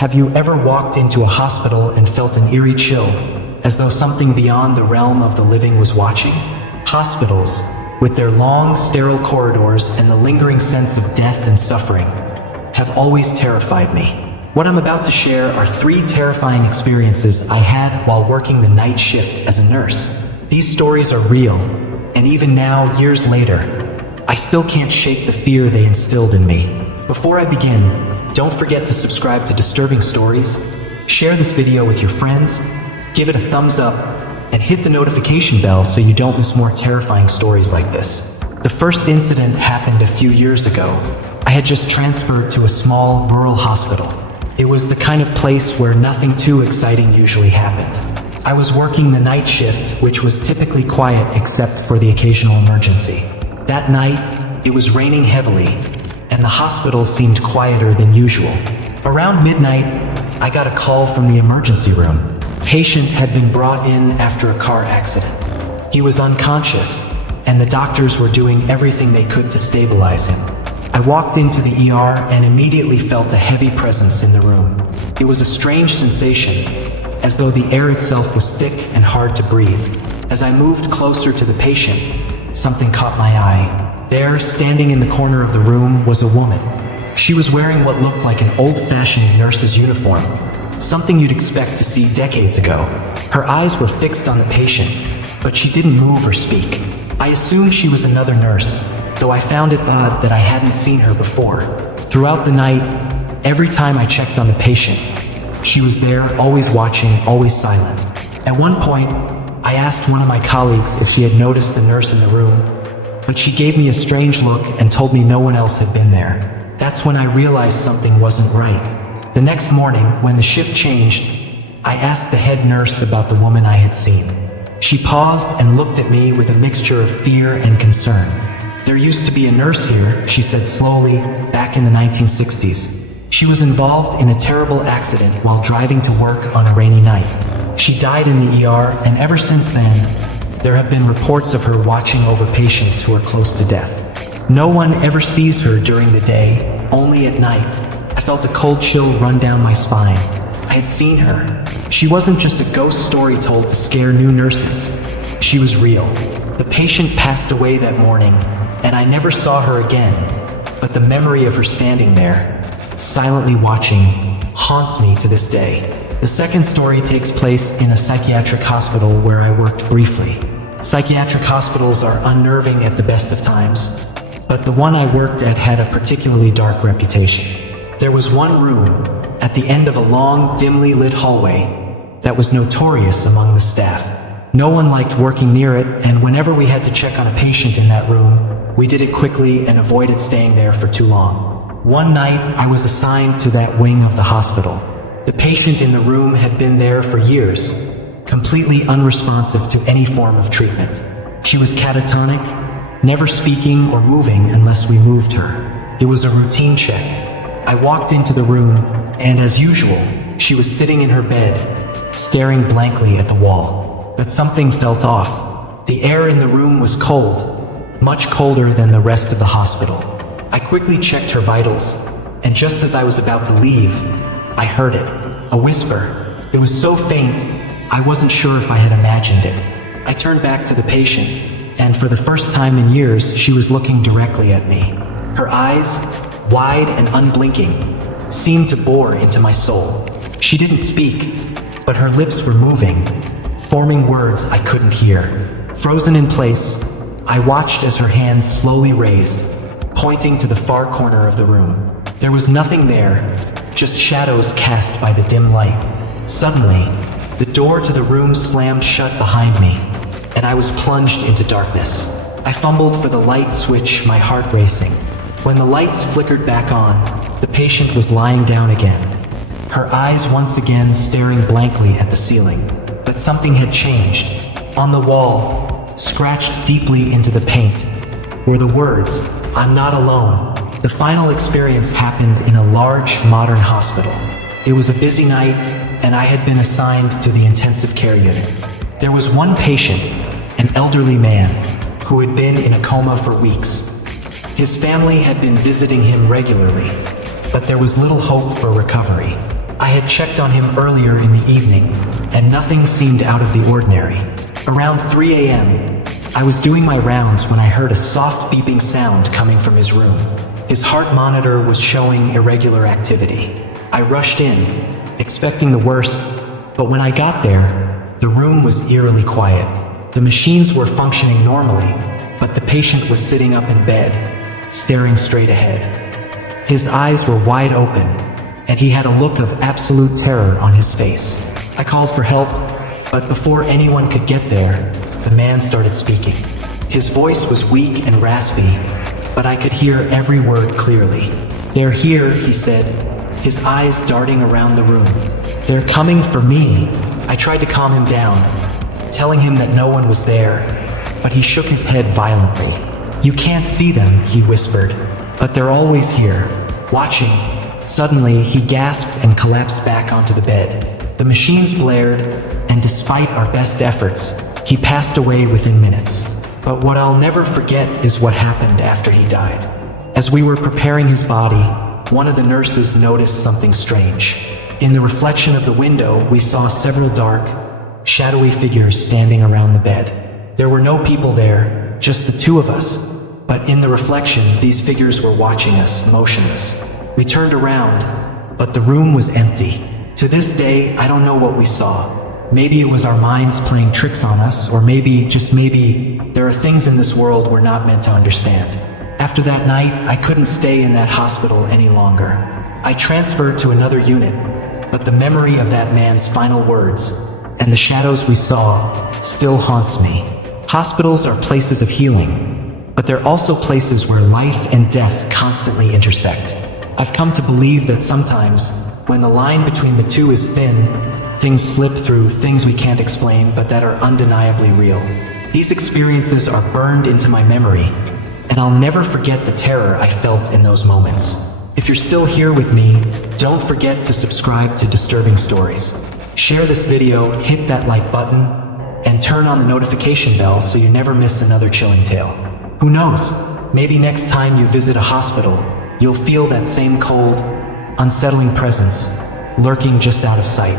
Have you ever walked into a hospital and felt an eerie chill, as though something beyond the realm of the living was watching? Hospitals, with their long, sterile corridors and the lingering sense of death and suffering, have always terrified me. What I'm about to share are 3 terrifying experiences I had while working the night shift as a nurse. These stories are real, and even now, years later, I still can't shake the fear they instilled in me. Before I begin, don't forget to subscribe to Disturbing Stories, share this video with your friends, give it a thumbs up, and hit the notification bell so you don't miss more terrifying stories like this. The first incident happened a few years ago. I had just transferred to a small rural hospital. It was the kind of place where nothing too exciting usually happened. I was working the night shift, which was typically quiet except for the occasional emergency. That night, it was raining heavily, and the hospital seemed quieter than usual. Around midnight, I got a call from the emergency room. A patient had been brought in after a car accident. He was unconscious, and the doctors were doing everything they could to stabilize him. I walked into the ER and immediately felt a heavy presence in the room. It was a strange sensation, as though the air itself was thick and hard to breathe. As I moved closer to the patient, something caught my eye. There, standing in the corner of the room, was a woman. She was wearing what looked like an old-fashioned nurse's uniform, something you'd expect to see decades ago. Her eyes were fixed on the patient, but she didn't move or speak. I assumed she was another nurse, though I found it odd that I hadn't seen her before. Throughout the night, every time I checked on the patient, she was there, always watching, always silent. At one point, I asked one of my colleagues if she had noticed the nurse in the room, but she gave me a strange look and told me no one else had been there. That's when I realized something wasn't right. The next morning, when the shift changed, I asked the head nurse about the woman I had seen. She paused and looked at me with a mixture of fear and concern. "There used to be a nurse here," she said slowly, "back in the 1960s. She was involved in a terrible accident while driving to work on a rainy night. She died in the ER, and ever since then, there have been reports of her watching over patients who are close to death. No one ever sees her during the day, only at night." I felt a cold chill run down my spine. I had seen her. She wasn't just a ghost story told to scare new nurses. She was real. The patient passed away that morning, and I never saw her again, but the memory of her standing there, silently watching, haunts me to this day. The second story takes place in a psychiatric hospital where I worked briefly. Psychiatric hospitals are unnerving at the best of times, but the one I worked at had a particularly dark reputation. There was one room, at the end of a long, dimly lit hallway, that was notorious among the staff. No one liked working near it, and whenever we had to check on a patient in that room, we did it quickly and avoided staying there for too long. One night, I was assigned to that wing of the hospital. The patient in the room had been there for years, completely unresponsive to any form of treatment. She was catatonic, never speaking or moving unless we moved her. It was a routine check. I walked into the room, and as usual, she was sitting in her bed, staring blankly at the wall. But something felt off. The air in the room was cold, much colder than the rest of the hospital. I quickly checked her vitals, and just as I was about to leave, I heard it, a whisper. It was so faint, I wasn't sure if I had imagined it. I turned back to the patient, and for the first time in years, she was looking directly at me. Her eyes, wide and unblinking, seemed to bore into my soul. She didn't speak, but her lips were moving, forming words I couldn't hear. Frozen in place, I watched as her hands slowly raised, pointing to the far corner of the room. There was nothing there, just shadows cast by the dim light. Suddenly, the door to the room slammed shut behind me, and I was plunged into darkness. I fumbled for the light switch, my heart racing. When the lights flickered back on, the patient was lying down again, her eyes once again staring blankly at the ceiling. But something had changed. On the wall, scratched deeply into the paint, were the words, "I'm not alone." The final experience happened in a large, modern hospital. It was a busy night, and I had been assigned to the intensive care unit. There was one patient, an elderly man, who had been in a coma for weeks. His family had been visiting him regularly, but there was little hope for recovery. I had checked on him earlier in the evening, and nothing seemed out of the ordinary. Around 3 a.m., I was doing my rounds when I heard a soft beeping sound coming from his room. His heart monitor was showing irregular activity. I rushed in, expecting the worst, but when I got there, the room was eerily quiet. The machines were functioning normally, but the patient was sitting up in bed, staring straight ahead. His eyes were wide open, and he had a look of absolute terror on his face. I called for help, but before anyone could get there, the man started speaking. His voice was weak and raspy, but I could hear every word clearly. "They're here," he said, his eyes darting around the room. "They're coming for me." I tried to calm him down, telling him that no one was there, but he shook his head violently. "You can't see them," he whispered, "but they're always here, watching." Suddenly, he gasped and collapsed back onto the bed. The machines blared, and despite our best efforts, he passed away within minutes. But what I'll never forget is what happened after he died. As we were preparing his body, one of the nurses noticed something strange. In the reflection of the window, we saw several dark, shadowy figures standing around the bed. There were no people there, just the two of us, but in the reflection, these figures were watching us, motionless. We turned around, but the room was empty. To this day, I don't know what we saw. Maybe it was our minds playing tricks on us, or maybe, just maybe, there are things in this world we're not meant to understand. After that night, I couldn't stay in that hospital any longer. I transferred to another unit, but the memory of that man's final words and the shadows we saw still haunts me. Hospitals are places of healing, but they're also places where life and death constantly intersect. I've come to believe that sometimes, when the line between the two is thin, things slip through, things we can't explain but that are undeniably real. These experiences are burned into my memory, and I'll never forget the terror I felt in those moments. If you're still here with me, don't forget to subscribe to Disturbing Stories. Share this video, hit that like button, and turn on the notification bell so you never miss another chilling tale. Who knows, maybe next time you visit a hospital, you'll feel that same cold, unsettling presence lurking just out of sight.